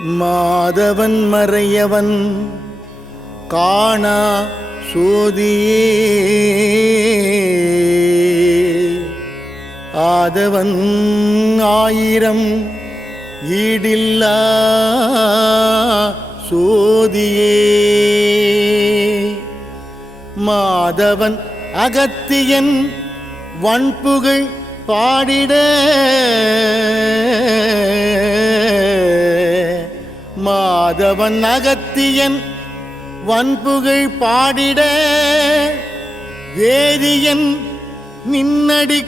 மாதவன் மறையவன் காணா சோதியே ஆதவன் ஆயிரம் ஈடில்லா சோதியே மாதவன் அகத்தியன் வன்புகழ் பாடிட மாதவன் அகத்தியன் வன்புகழ் பாடிட வேதியன் நின்னடிக்காப்பு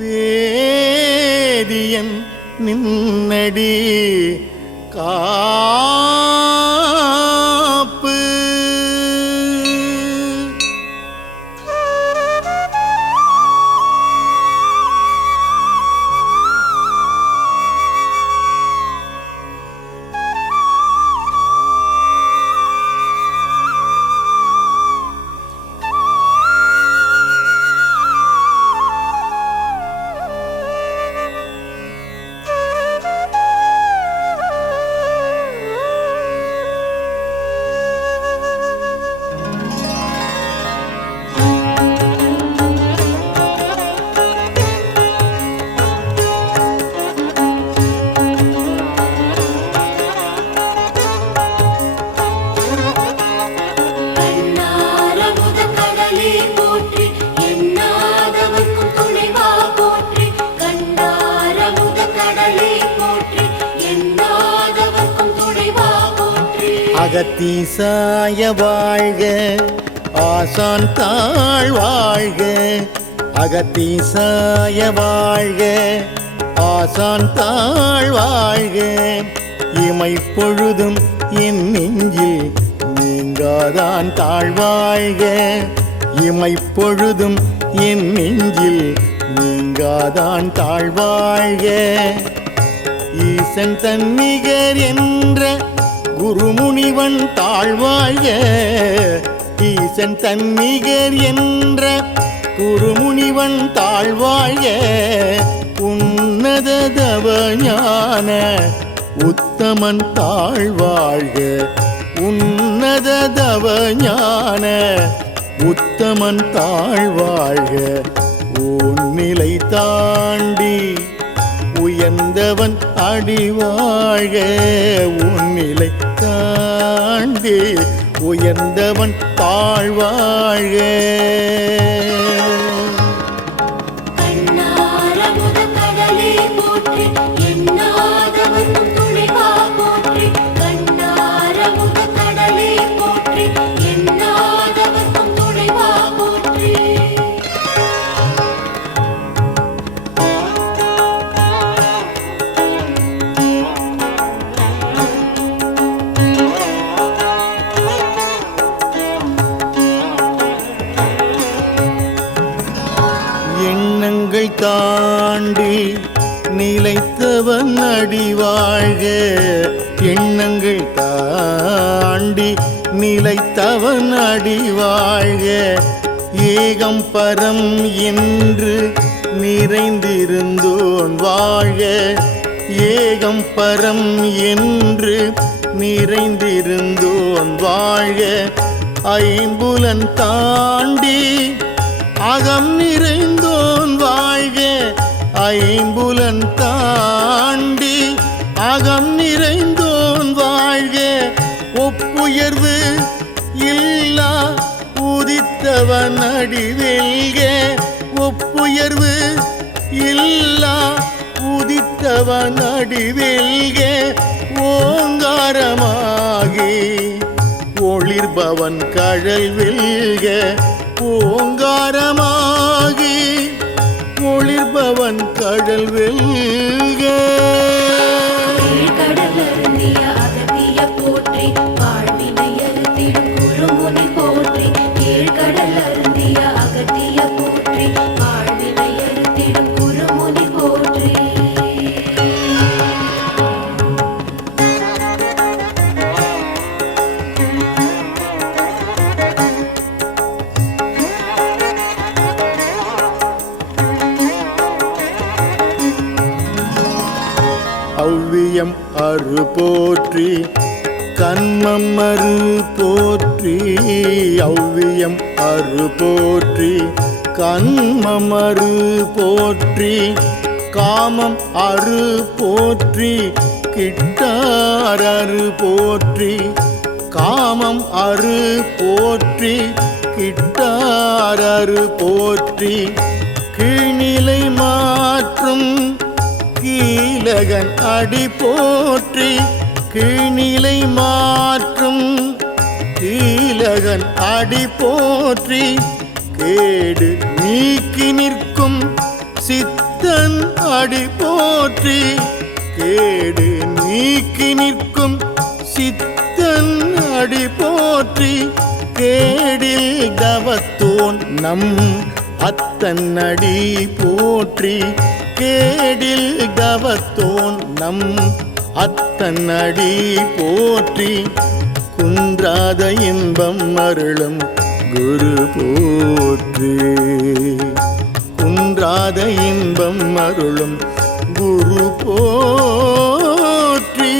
வேதியன் நின்னடி காப்பு அகத்தீசாய வாழ்க ஆசான் தாழ் வாழ்க அகத்தீசாய வாழ்க ஆசான் தாழ் வாழ்க இமை பொழுதும் என் நெஞ்சில் நீங்காதான் தாழ்வாழ்க இமை பொழுதும் என் நெஞ்சில் நீங்காதான் தாழ்வாழ்க ஈசன் தன்னிகர் என்ற குருமுனிவன் தாழ்வாழ்க ஈசன் தன்னிகர் என்ற குருமுனிவன் தாழ்வாழ்க உன்னத தவஞான உத்தமன் தாழ்வாழ்க உன்னத தவஞான உத்தமன் தாழ்வாழ்க உன்னிலை தாண்டி உயர்ந்தவன் அடிவாழ்க உன்னிலை தாண்டி உயர்ந்தவன் தாழ்வாழ்க தாண்டி நிலைத்தவன் அடிவாழ்க எண்ணங்கள் தாண்டி நிலைத்தவன் அடிவாழ்க ஏகம் பரம் என்று நிறைந்திருந்தோன் வாழ்க ஏகம் பரம் என்று நிறைந்திருந்தோன் வாழ்க ஐம்புலன் தாண்டி அகம் நிறைந்தோன் வாழ்க ஐம்புலன் தாண்டி அகம் நிறைந்தோன் வாழ்க ஒப்புயர்வு இல்லா உதித்தவன் அடிவெல்க ஒப்புயர்வு இல்லா உதித்தவன் அடிவெல்க ஓங்காரமாகி ஒளிர்பவன் கழல் வெல்க ஓங்காரமாகி ஒளிர்பவன் கடல் வெல்க கடலருந்திய அகத்திய போற்றி வாழ்வினை அறுத்திடும் குருமுனி போற்றி கீழ்கடல் அருந்திய அகத்திய போற்றி வாழ்வினை அறுத்திடும் குருமுனி போற்றி ஔவியம் அரு போற்றி கண்மம் அரு போற்றி ஔவியம் அரு போற்றி கண்மம் அரு போற்றி காமம் அரு போற்றி கிட்டார் அரு போற்றி காமம் அரு போற்றி கிட்டார் அரு போற்றி கீழ்நிலை மாற்றும் கீலகன் அடி போற்றி கீழ்நிலை மாற்றும் கீலகன் அடி போற்றி கேடு நீக்கி நிற்கும் சித்தன் அடி போற்றி கேடு நீக்கி நிற்கும் சித்தன் அடி போற்றி கேடில் தவத்தோன் நம் அத்தன் அடி போற்றி கேடில் தவத்தோன் நம் அத்தன் அடி போற்றி குன்றாத இன்பம் அருளும் குரு போற்றி குன்றாத இன்பம் அருளும் குரு போற்றி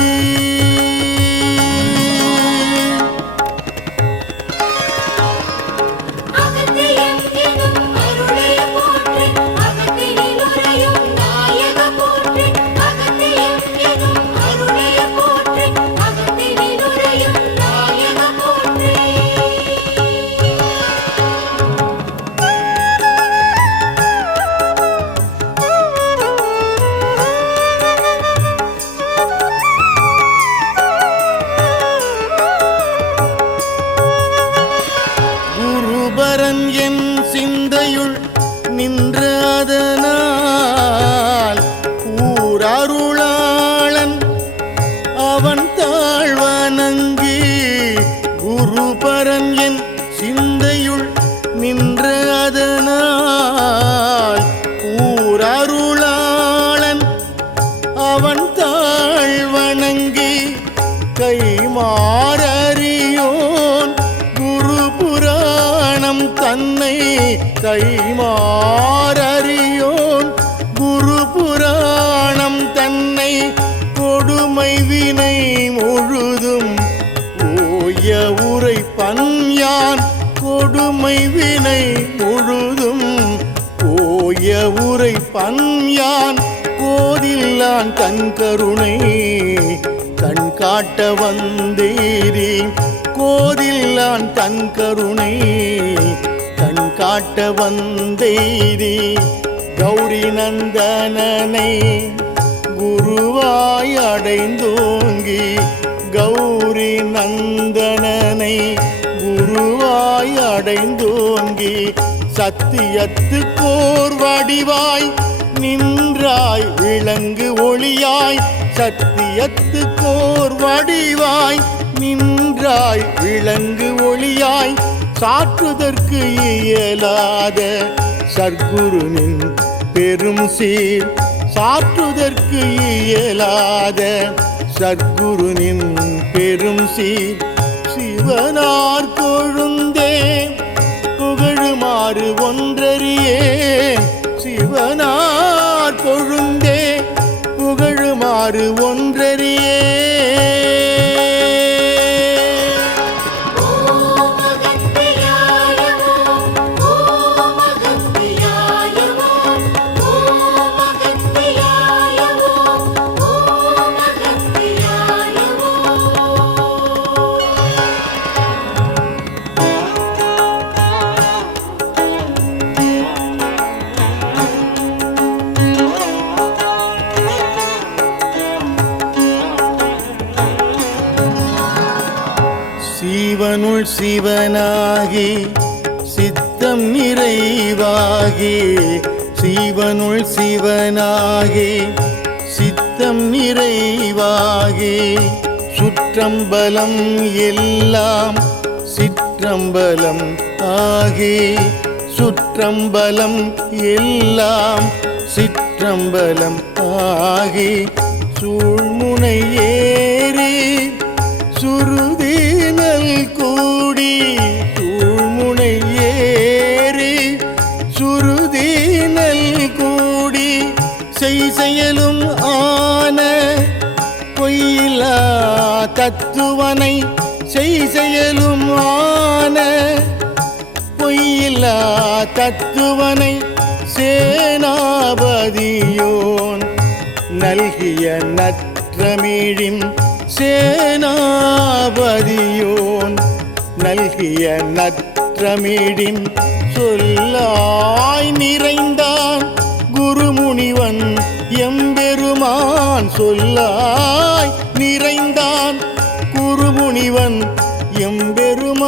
என் சிந்தையுள் நின்ற அதனால் கூரருளாளன் அவன் தாழ்வணங்கி குருபரன் என் சிந்தையுள் நின்ற அதனால் கூரருளாளன் அவன் தாழ்வணங்கி கைமாறியோன் குருபுராணம் தன்னை கைமாறியோன் குருபுராணம் தன்னை கொடுமை வினை முழுதும் ஓய உரை பன்யான் கொடுமை வினை முழுதும் ஓய உரை பன்யான் கோதில்லான் தன் கருணை கண் காட்ட வந்தேரி கோதில்லான் தன் கருணை கண் காட்ட வந்தேரி கௌரி நந்தனனை குருவாய் அடைந்தோங்கி கௌரி நந்தனனை குருவாய் அடைந்தோங்கி சத்தியத்து கோர் வடிவாய் நின்றாய் விளங்கு ஒளியாய் சத்தியத்து கோர் வடிவாய் நின்றாய் விளங்கு ஒளியாய் சாற்றுதற்கு இயலாத சர்க்குருனின் பெரும் சீர் சாற்றுதற்கு இயலாத சர்க்குருனின் பெரும் சீர் சிவனார் கொழுந்தே புகழுமாறு ஒன்றறியே சிவனார் கொழுந்தே புகழுமாறு ஒன்றறியே சிவனுள் சிவனாகி சித்தம் நிறைவாகி சிவனுள் சிவனாகி சித்தம் நிறைவாகி சுற்றம்பலம் எல்லாம் சிற்றம்பலம் ஆகி சுற்றம்பலம் எல்லாம் சிற்றம்பலம் ஆகி சூழ்முனை ஏறி சுருதினல் கூடி சூழ்முனை ஏறி சுருதினல் கூடி செயலும் ஆன செய்யிலா தத்துவனை செயலும் ஆன பொய்யிலா தத்துவனை சேனாபதியோன் நல்கிய நற்றமிழின் சேனாபதியோன் நல்கிய நற்றமிழின் சொல்லாய் நிறைந்தான் குருமுனிவன் எம்பெருமான் சொல்லாய் நிறைந்தான் குருமுனிவன் எம்பெருமான்.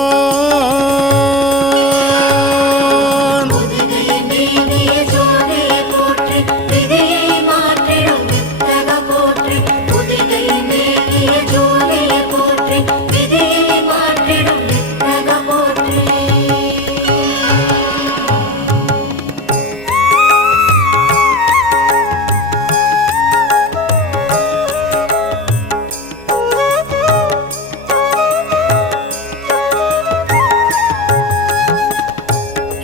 முதுகையின் மேவிய ஜோதியை போற்றி விதியை மாற்றிடும் வித்தக போற்றி. முதுகையின் மேவிய ஜோதியை போற்றி விதியை மாற்றிடும் வித்தக போற்றி.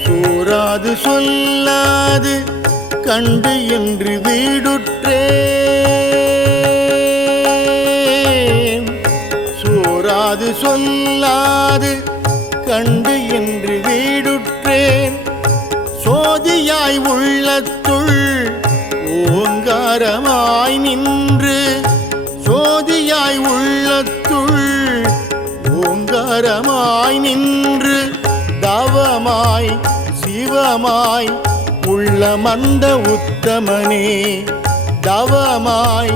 சூராது சொல்லாது கண்டு என்று வீடுற்றேன். சூராது சொல்லாது கண்டு என்று வீடுற்றேன். சோதியாய் உள்ளத்துள் ஓங்காரமாய் நின்று சோதியாய் உள்ளத்துள் ஓங்காரமாய் நின்று தவமாய் சிவமாய் உள்ள மந்த உத்தமனே தவமாய்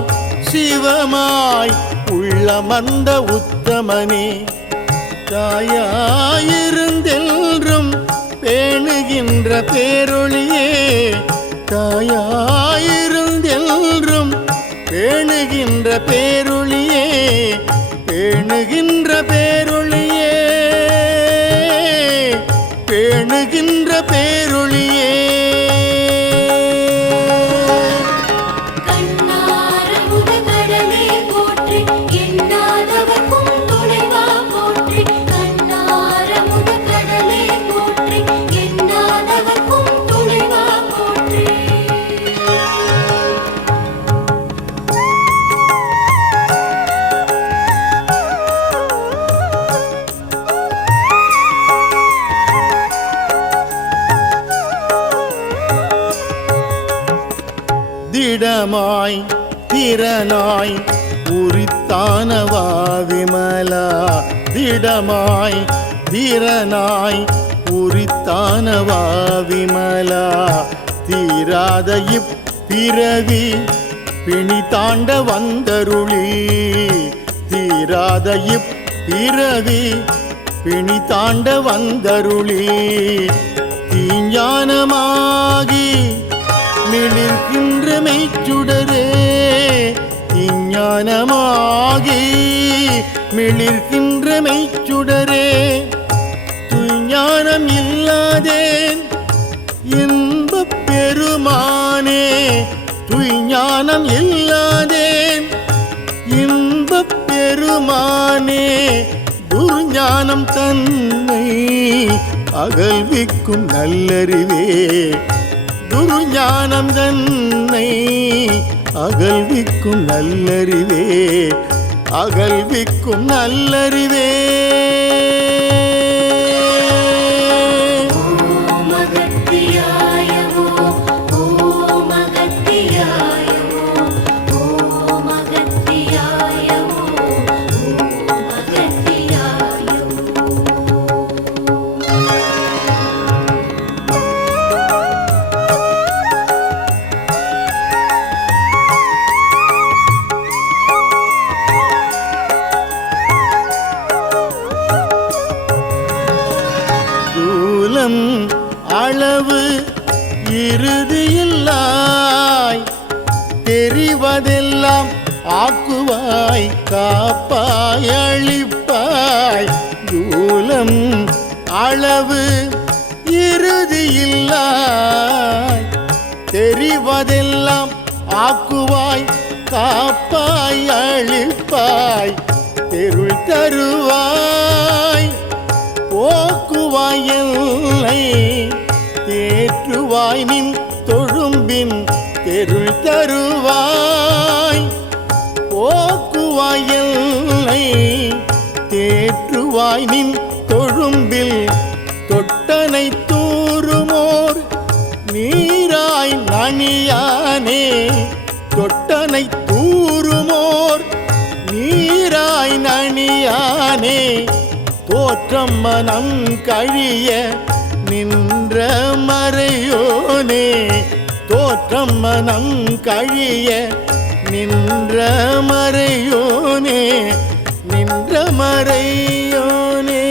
சிவமாய் உள்ள மந்த உத்தமனே தாயாயிருந்தென்றும் பேணுகின்ற பேரொளியே தாயாயிருந்தென்றும் பேணுகின்ற பேரொளியே பேணுகின்ற பேரொளியே பேணுகின்ற பேரொளியே. கண்ணாரமுத கடலே போற்றி எண்ணாதவர்க்கும் துணைவா போற்றி. கண்ணாரமுத கடலே போற்றி எண்ணாதவர்க்கும் துணைவா போற்றி. திடமாய் திறனாய் உரித்தானவா விமலா திடமாய் திறனாய் உரித்தானவா விமலா தீராத இப்பிறவி பிணி தாண்ட வந்தருளி தீராத இப்பிறவி பிணி தாண்ட வந்தருளி தீஞானமாகி மிளிர்கின்ற மெய்ச்சுடரே இஞ்ஞானமாகி மிளிர்கின்ற மெய்ச்சுடரே துஞானம் இல்லாதேன் இன்பப் பெருமானே துஞானம் இல்லாதேன் இன்பப் பெருமானே துர்ஞானம் தன்னை அகல்விக்கும் நல்லறிவே துர்ஞானம் தன்னை அகல்விக்கும் நல்லறிவே அகல்விக்கும் நல்லறிவே. ஓம் அகத்தியாய ஓம் ஓம் அகத்தியாய ஓம் ஓம் அகத்தியாய ஓம் ஓம் அகத்தியாய தூலம் அளவு இறுதியில்லாய் தெரிவதெல்லாம் ஆக்குவாய் காப்பாய் அழிப்பாய் தூலம் அளவு இறுதியில்லாய் தெரிவதெல்லாம் ஆக்குவாய் காப்பாய் அழிப்பாய் தெருள் தருவாய் போக்குவாய் எல்லை தேற்றுவாய் நின் தொழும்பின் தெருள் தருவாய் போக்குவாய் போக்குவாயல்லை தேற்றுவாய் நின் தொழும்பில் தொட்டனை தூறுமோர் நீராய் நனியானே தொட்டனை தூறுமோர் நீராய் நனியானே தோற்றம் மனம் கழிய நின்ற மறையோனே தோற்றம் மனம் கழிய நின்ற மறையோனே நின்ற மறையோனே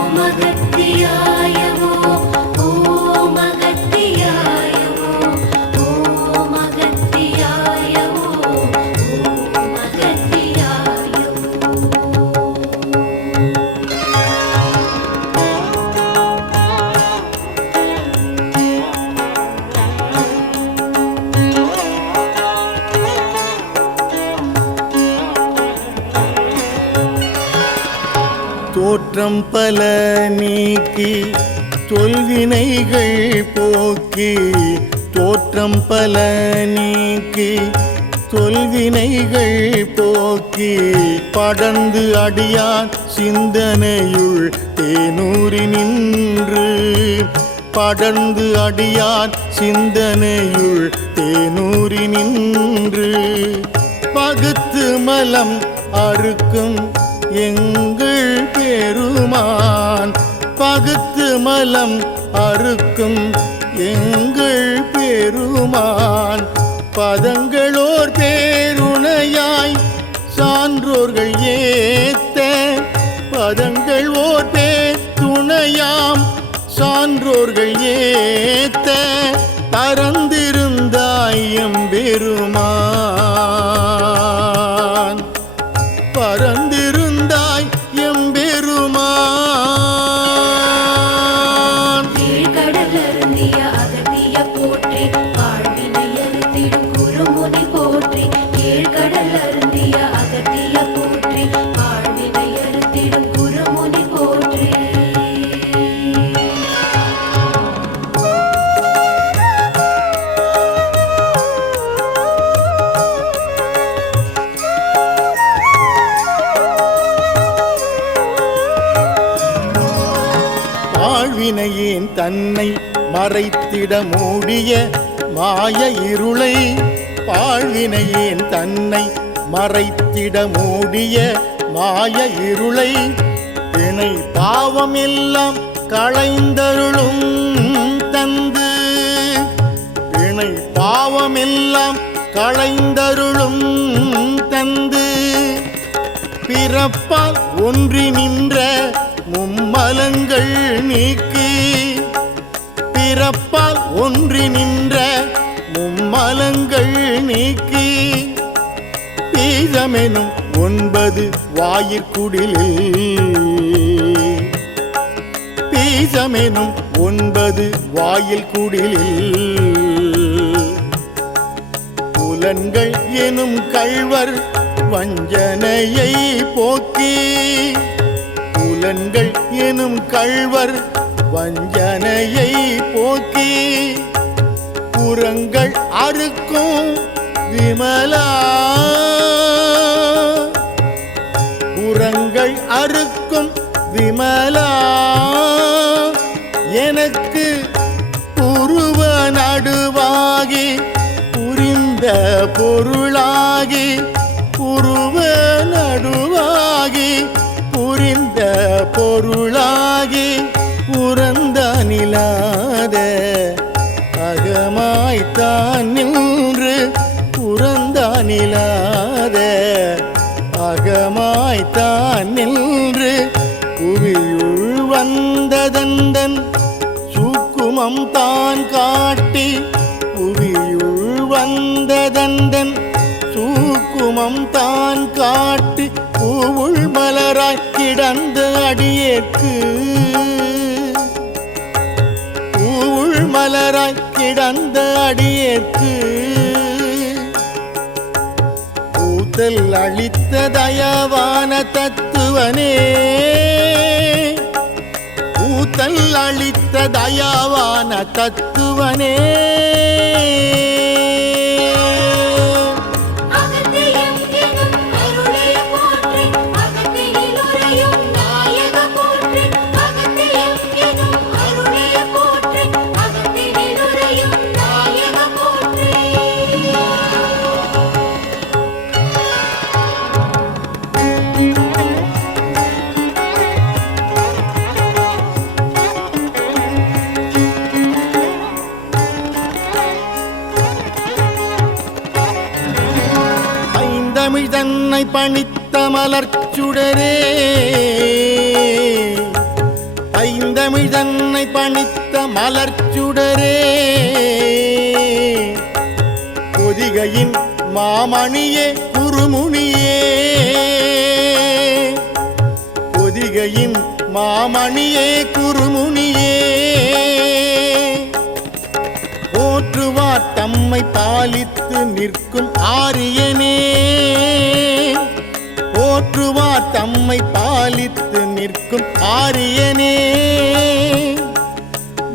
ஓம் அகத்தியாயவோ ஓம் அகத்தியாயவோ ஓம் அகத்தியாயவோ ஓம் அகத்தியாயவோ தோற்றம் பல நீக்கி தொல்வினைகள் போக்கி தோற்றம் பல நீக்கி தொல்வினைகள் போக்கி படர்ந்து அடியான் சிந்தனையுள் தேனூறி நின்று படர்ந்து அடியான் சிந்தனையுள் தேனூறி நின்று பகுத்து மலம் அறுக்கும் எங்கள் பெருமான் பகுத்து மலம் அறுக்கும் எங்கள் பெருமான் பதங்களோர் பேருணையாய் சான்றோர்கள் ஏத்த பதங்கள் ஓர் பேர் துணையாம் சான்றோர்கள் ஏத்த பரந்திருந்தாய் எம்பெருமான் பரந்திருந்தாய் எம்பெருமான் கீழ்கடல் அருந்திய அகத்திய போற்றி வாழ்வினை அறுத்திடும் குருமுனி போற்றி கீழ்கடல் அருந்திய அகத்திய போற்றி வாழ்வினை அறுத்திடும் குருமுனி போற்றி வாழ்வினையேன் தன்னை மறைத்திட மூடிய மாய இருளை வாழ்வினையேன் தன்னை மறைத்திட மூடிய மாய இருளை தினை பாவம் எல்லாம் களைந்தருளும் தந்து தினை பாவம் எல்லாம் களைந்தருளும் தந்து பிறப்பால் ஒன்றி நின்ற மும்மலங்கள் நீக்கி பிறப்பால் ஒன்றி நின்ற மும்மலங்கள் நீக்கி பீஜமெனும் 9 வாயிற்குடிலில் பீஜமெனும் 9 வாயில் குடிலில் புலன்கள் எனும் கள்வர் வஞ்சனையை போக்கி புலன்கள் எனும் கள்வர் வஞ்சனையை போக்கி புறங்கள் அறுக்கும் விமலா புறங்கள் அறுக்கும் விமலா எனக்கு உருவ நடுவாகி புரிந்த பொருளாகி உருவ நடுவாகி புரிந்த பொருளாகி புறந்த நிலாத அகமாய்த்தான் நின்று புறந்த நிலாத அகமாய்த்தான் நின்று புவியுள் வந்ததந்தன் சூக்குமம் தான் காட்டி புவியுள் வந்ததந்தன் சூக்குமம் தான் காட்டி பூவுள் மலராய் கிடந்த அடியேற்கு பூவுள் மலராய் கிடந்த அடியேற்கு பூத்தல் அளித்த தயவான தத்துவனே பூத்தல் அளித்த தயவான தத்துவனே ஐந்தமிழ் தன்னை பணித்த மலர்ச்சுடரே ஐந்தமிழ் தன்னை பணித்த மலர்ச்சுடரே பொதிகையின் மாமணியே குருமுனியே பொதிகையின் மாமணியே குருமுனியே போற்றுவார் தம்மை பாலித்து நிற்கும் ஆரியனே போற்றுவார் தம்மை பாலித்து நிற்கும் ஆரியனே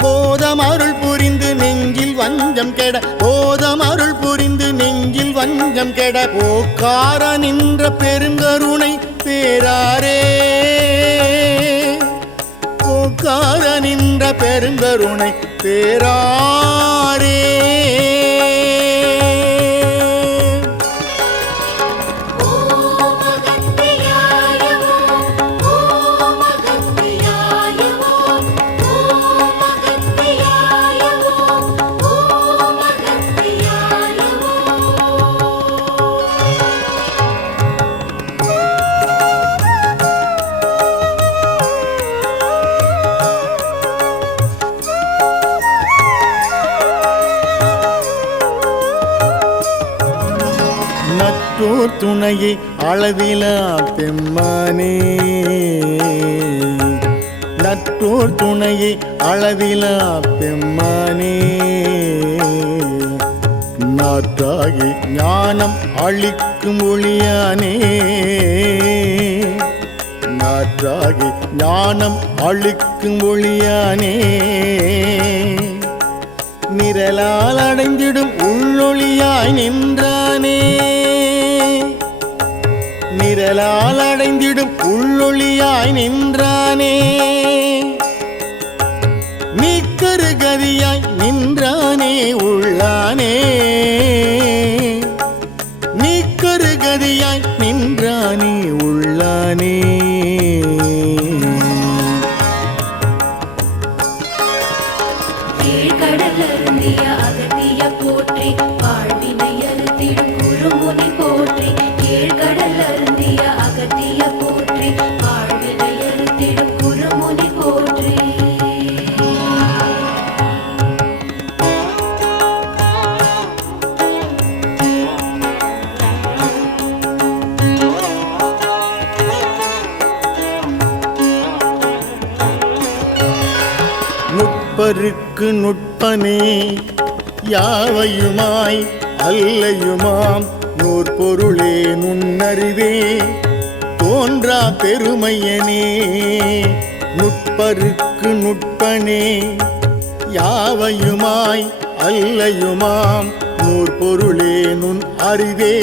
போதம் அருள் புரிந்து நெஞ்சில் வஞ்சம் கெட போதம் அருள் புரிந்து நெஞ்சில் வஞ்சம் கெட போக்கார நின்ற பெருங்கருணை பேராரே போக்கார நின்ற பெருங்கருணை பேராரே நற்றோர் துணையை அளவிலா பெம்மானே நற்றோர் துணையை அளவிலா பெம்மானே நாற்றாகி ஞானம் அளிக்கும் ஒளியானே நாற்றாகி ஞானம் அளிக்கும் ஒளியானே நிரலால் அடைந்திடும் உள்ளொளியாய் நின்றானே நிரலால் அடைந்திடும் உள்ளொளியாய் நின்றானே நீக்கரு கதியாய் நின்றானே உள்ளானே நீக்கரு கதியாய் நின்றானே உள்ளானே கடலருந்திய அகத்திய போற்றி வாழ்வினை அறுத்திடும் குருமுனி போற்றி கடலருந்திய அகத்திய போற்றி வாழ்வினை அறுத்திடும் குருமுனி போற்றி நுட்பருக்கு நுட்பனே யாவையுமாய் அல்லையுமாம் நூற்பொருளே நுண்ணறிவே தோன்றா பெருமையனே நுட்பருக்கு நுட்பனே யாவையுமாய் அல்லையுமாம் நூற்பொருளே நுண் அறிவே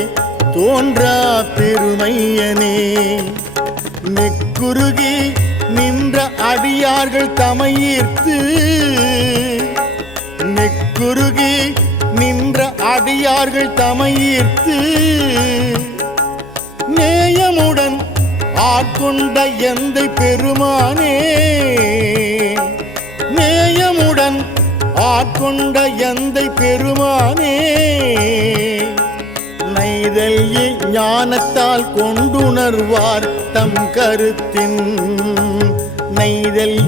தோன்றா பெருமையனே நெக்குருகி நின்ற அடியார்கள் தமையீர்த்து நெக்குருகி நின்ற அடியார்கள் தமையீர்த்து நேயமுடன் ஆட்கொண்ட எந்தை பெருமானே நேயமுடன் ஆட்கொண்ட எந்தை பெருமானே நைதல் ஞானத்தால் கொண்டுணர்வார் தம் கருத்தின் நைதல்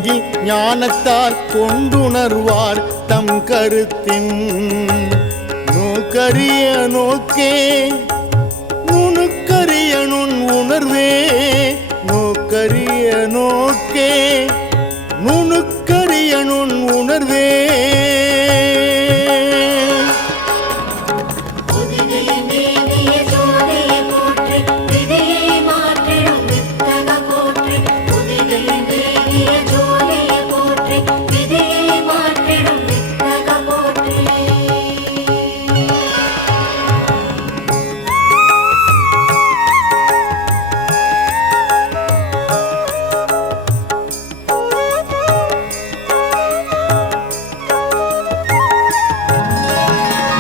ஞானத்தால் கொண்டுணர்வார் தம் கருத்தின் நோக்கரிய நோக்கே நுணுக்கரிய நுண் உணர்வே நோக்கரிய நோக்கே நுணுக்கரிய நுண் உணர்வே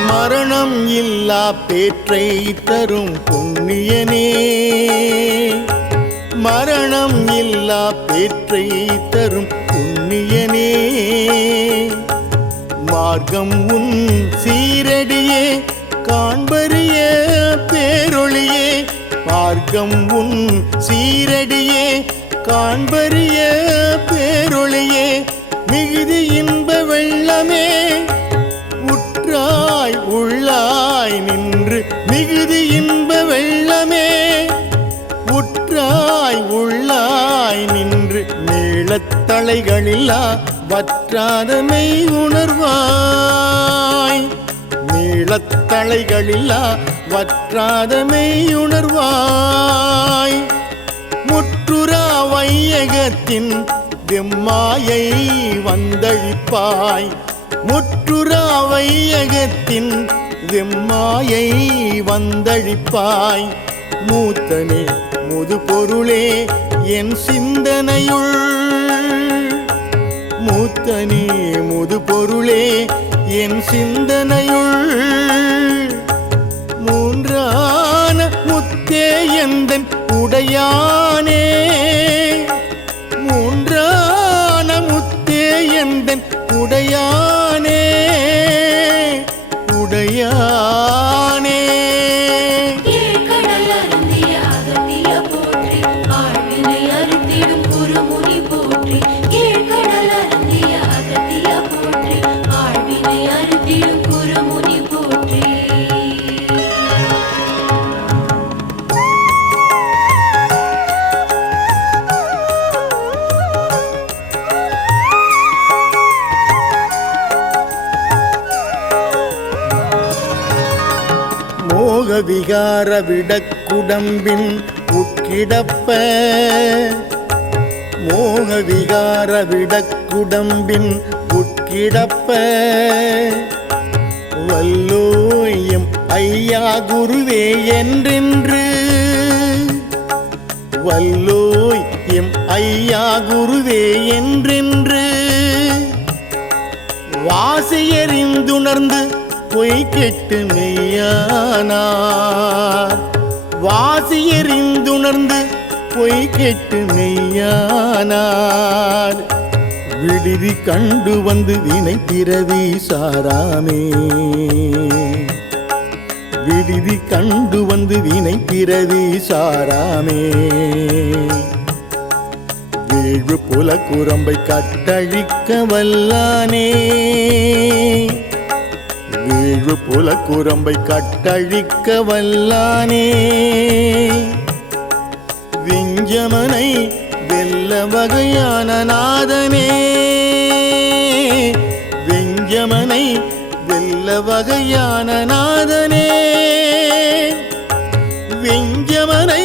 மரணம் இல்லா பேற்றை தரும் புண்ணியனே மரணம் இல்லா பேற்றை தரும் புண்ணியனே மார்க்கம் உன் சீரடியே காண்பரிய பேரொளியே கார்க்கம் உன் சீரடியே காண்பரிய பேரொளியே மிகுதி இன்ப வெள்ளமே உற்றாய் உள்ளாய் நின்று மிகுதி இன்ப வெள்ளமே உற்றாய் உள்ளாய் நின்று நீளத்தலைகளில்லா வற்றாதமை உணர்வாய் நீளத்தலைகளில்லா வற்றாதமை உணர்வாய் முற்றுரா வையகத்தின் வெம்மாயை வந்தழிப்பாய் முற்றுரா வையகத்தின் வெம்மாயை வந்தழிப்பாய் மூத்தனே முது பொருளே என் சிந்தனையுள் மூத்தனே முது பொருளே என் சிந்தனையுள் மூன்றான முத்தே எந்தன் உடையானே மூன்றான முத்தே எந்தன் உடையானே உடையானே கீழ்கடல் அருந்திய அகத்திய போற்றி வாழ்வினை அறுத்திடும் குருமுனி போற்றி கீழ்கடல் அருந்திய அகத்திய போற்றி வாழ்வினை அறுத்திடும் குருமுனி போற்றி மோக விகார விடக்குடம்பின் உட்கிடப்ப மோக விகார விடக்குடம்பின் உட்கிடப்ப வல்லோயம் ஐயா குருவே என்றென்று வல்லோய் எம் ஐயா குருவே என்றென்று வாசியறிந்துணர்ந்து பொய் கெட்டு மெய்யானார் வாசியறிந்துணர்ந்து பொய் கெட்டு மெய்யானார் விடுதி கண்டு வந்து வினை பிறவி சாராமே விடுதி கண்டு வந்து வினை பிறவி சாராமே வீழ்வு புல குரம்பை கட்டழிக்க வல்லானே வீழ்வு புல குரம்பை கட்டழிக்க வல்லானே விஞ்சமனை வெல்ல வகையான நாதனே விஞ்சமனை வெல்ல வகையான நாதனே விஞ்சமனை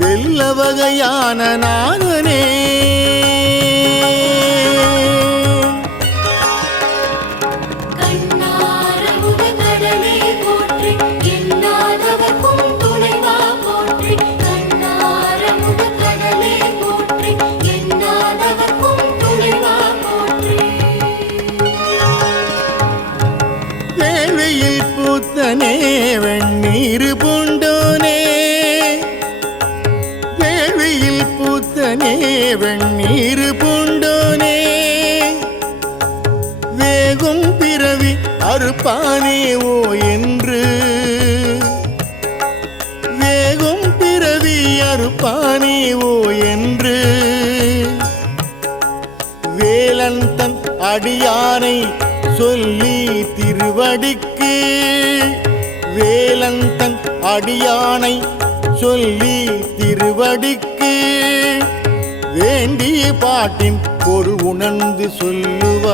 வெல்ல வகையான நாதனே வெண்ணீர் பூண்டோனே வேள்வியில் பூத்தனே வெண்ணீர் பூண்டோனே வேகும் பிறவி அறுப்பானே ஓ என்று வேகும் பிறவி அறுப்பானே ஓ என்று வேலன் தன் அடியானை சொல்லி திருவடிக்கு வேலன் தன் அடியானை சொல்லி திருவடிக்கு வேண்டிய பாட்டின் பொருள் உணர்ந்து சொல்லுவார்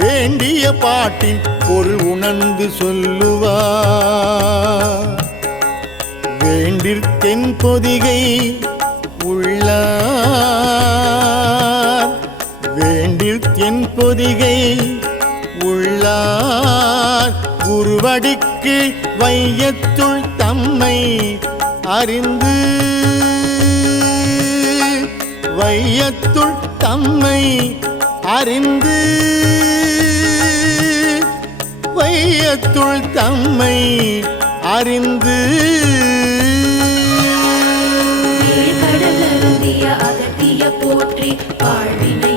வேண்டிய பாட்டின் பொருள் உணர்ந்து சொல்லுவார் வேண்டிற்கென் பொதிகை உள்ளார் வேண்டிற்கென் பொதிகை உள்ளார் குருவடிக்கு வையத்துள் தம்மை அறிந்து வையத்துள் தம்மை அறிந்து வையத்துள் தம்மை அறிந்து கடல் அருந்திய அகத்திய போற்றி வாழ்வினை